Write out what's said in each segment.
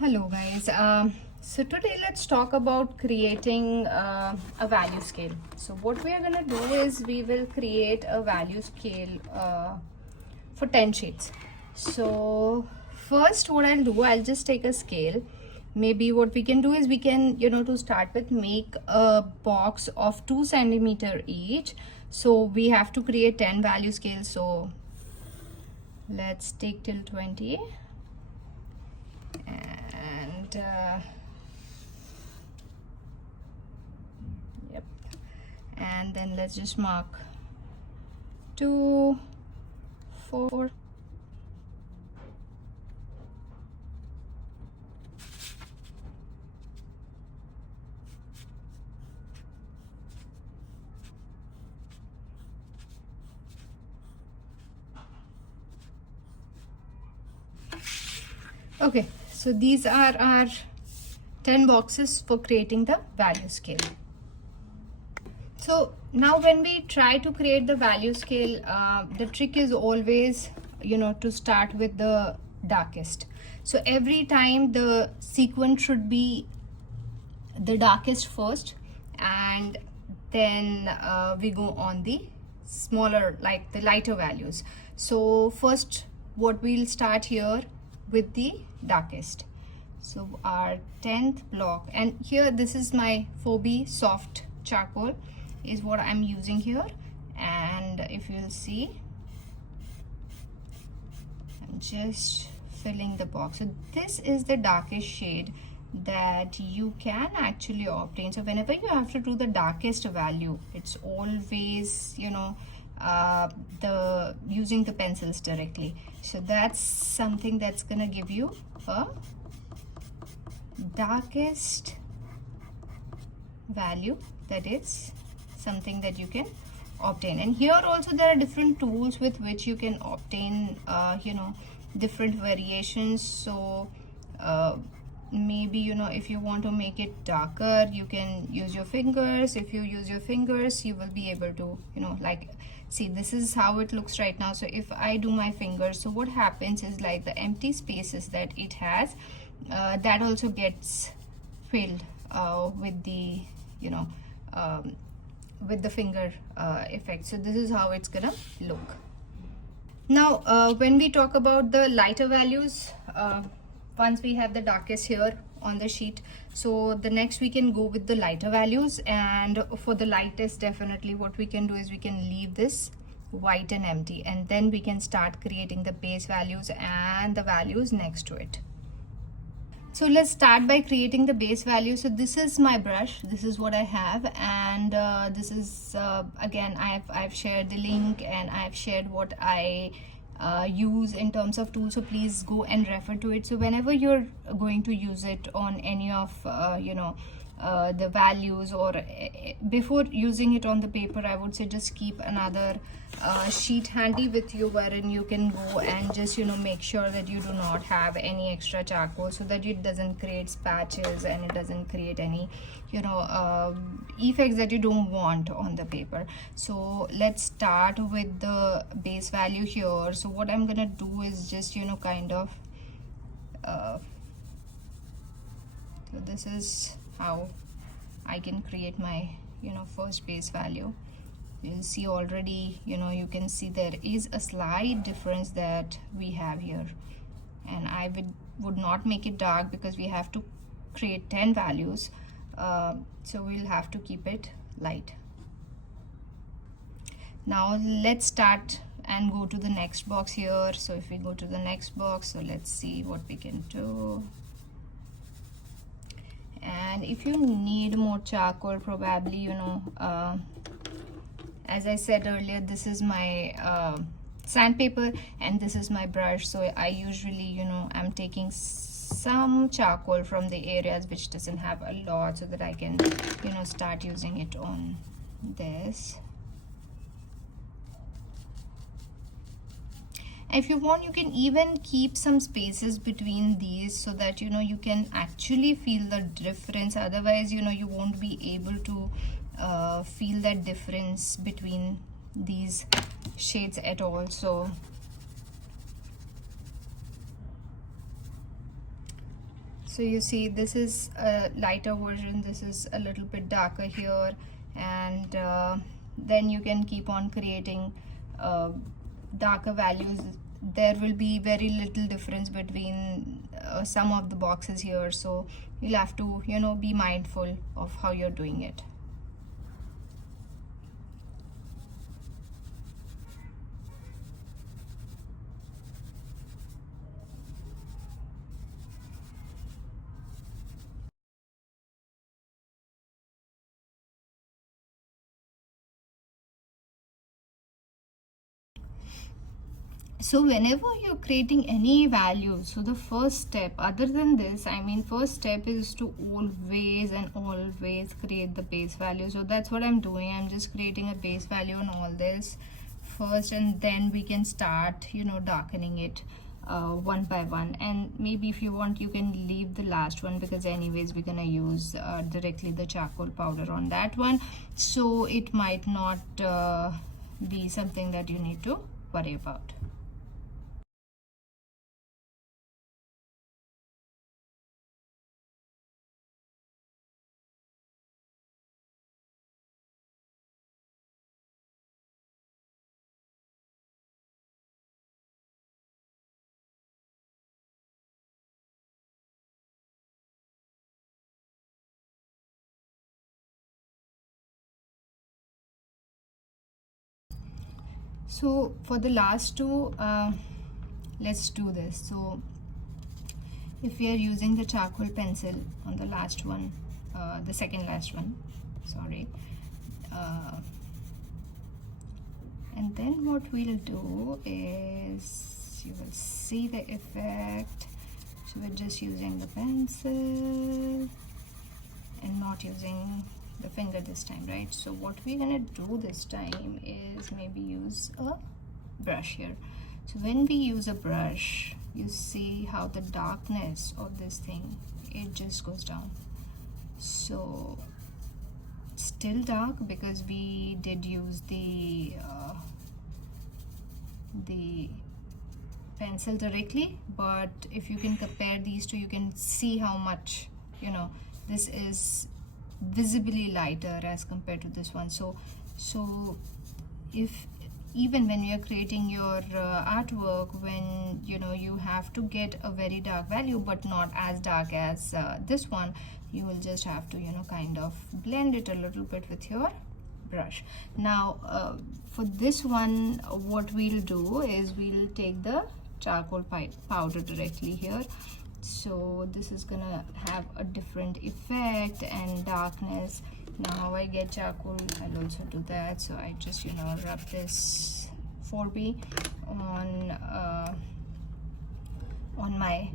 Hello guys. So today let's talk about creating a value scale. So what we are going to do is we will create a value scale for 10 shades. So first what I'll do, I'll just take a scale. Maybe what we can do is we can, to start with, make a box of 2 centimeter each. So we have to create 10 value scales. So let's take till 20. And yep, and then let's just mark 2 4 Okay, so these are our 10 boxes for creating the value scale. So now when we try to create the value scale, the trick is always, to start with the darkest. So every time the sequence should be the darkest first, and then we go on the smaller, like the lighter values. So first what we'll start here with the darkest. So our 10th block, and here this is my 4B soft charcoal is what I'm using here, and if you'll see, I'm just filling the box. So this is the darkest shade that you can actually obtain. So whenever you have to do the darkest value, it's always, the using the pencils directly. So that's something that's gonna give you a darkest value, that is something that you can obtain. And here also there are different tools with which you can obtain different variations. So maybe if you want to make it darker, you can use your fingers. If you use your fingers, you will be able to like, see, this is how it looks right now. So if I do my fingers, so what happens is, like, the empty spaces that it has, that also gets filled with the with the finger effect. So this is how it's gonna look. Now when we talk about the lighter values, once we have the darkest here on the sheet, so the next we can go with the lighter values. And for the lightest, definitely what we can do is we can leave this white and empty, and then we can start creating the base values and the values next to it. So let's start by creating the base value. So this is my brush, this is what I have, and this is again, I've shared the link, and I've shared what I use in terms of tools, so please go and refer to it. So whenever you're going to use it on any of the values, or before using it on the paper, I would say just keep another sheet handy with you, wherein you can go and just make sure that you do not have any extra charcoal, so that it doesn't create patches and it doesn't create any effects that you don't want on the paper. So let's start with the base value here. So what I'm gonna do is just kind of so this is how I can create my first base value. You'll see already, you can see there is a slight difference that we have here, and I would not make it dark because we have to create 10 values, so we'll have to keep it light. Now let's start and go to the next box here. So if we go to the next box, so let's see what we can do. And if you need more charcoal, probably as I said earlier, this is my sandpaper and this is my brush. So I usually I'm taking some charcoal from the areas which doesn't have a lot, so that I can start using it on this. If you want, you can even keep some spaces between these, so that you can actually feel the difference. Otherwise you won't be able to feel that difference between these shades at all. So So you see, this is a lighter version, this is a little bit darker here, and then you can keep on creating darker values. There will be very little difference between some of the boxes here, so you'll have to, you know, be mindful of how you're doing it. So whenever you're creating any value, so the first step, other than this, I mean, first step is to always and always create the base value. So that's what I'm doing. I'm just creating a base value on all this first, and then we can start, you know, darkening it one by one. And maybe if you want, you can leave the last one, because anyways we're gonna use directly the charcoal powder on that one, so it might not be something that you need to worry about. So for the last two, let's do this. So if we are using the charcoal pencil on the last one, the second last one, sorry, and then what we'll do is, you will see the effect. So we're just using the pencil and not using the finger this time, right? So what we're gonna do this time is maybe use a brush here. So when we use a brush, you see how the darkness of this thing, it just goes down. So still dark because we did use the pencil directly, but if you can compare these two, you can see how much, you know, this is visibly lighter as compared to this one. So if even when you're creating your artwork, when you know you have to get a very dark value but not as dark as this one, you will just have to, you know, kind of blend it a little bit with your brush. Now for this one, what we'll do is we'll take the charcoal powder directly here. So this is gonna have a different effect and darkness. Now how I get charcoal, I'll also do that. So I just, you know, rub this 4B on my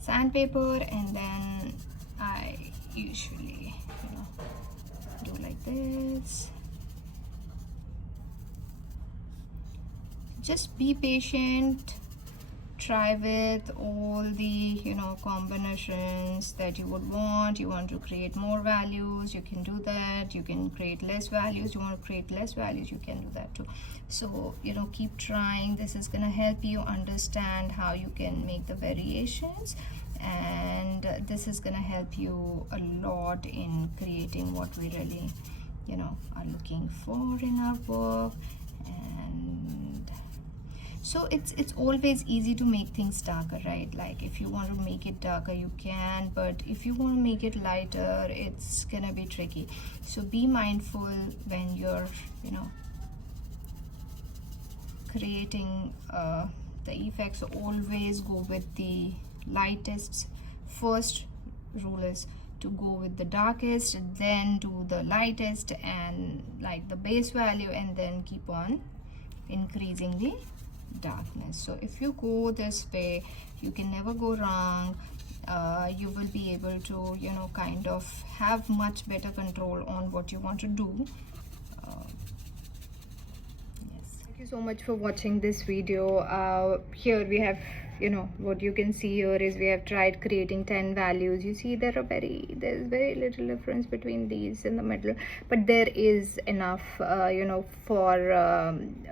sandpaper, and then I usually, you know, do like this. Just be patient, try with all the, you know, combinations that you would want. You want to create more values, you can do that. You can create less values, you want to create less values, you can do that too. So, you know, keep trying. This is gonna help you understand how you can make the variations, and this is gonna help you a lot in creating what we really, you know, are looking for in our work. And so it's always easy to make things darker, right? Like if you want to make it darker, you can, but if you want to make it lighter, it's gonna be tricky. So be mindful when you're, you know, creating the effects. So always go with the lightest. First rule is to go with the darkest, then do the lightest and like the base value, and then keep on increasing the darkness. So if you go this way, you can never go wrong. You will be able to, you know, kind of have much better control on what you want to do. Yes, thank you so much for watching this video. Here we have you know, what you can see here is we have tried creating 10 values. You see there's very little difference between these in the middle, but there is enough you know, for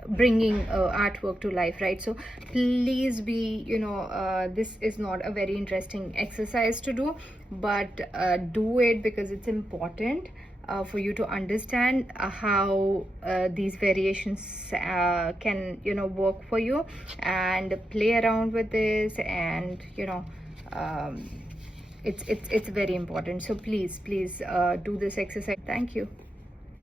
bringing artwork to life, right? So please be, you know, this is not a very interesting exercise to do, but do it because it's important for you to understand how these variations can, you know, work for you, and play around with this, and you know, it's very important. So please do this exercise. Thank you.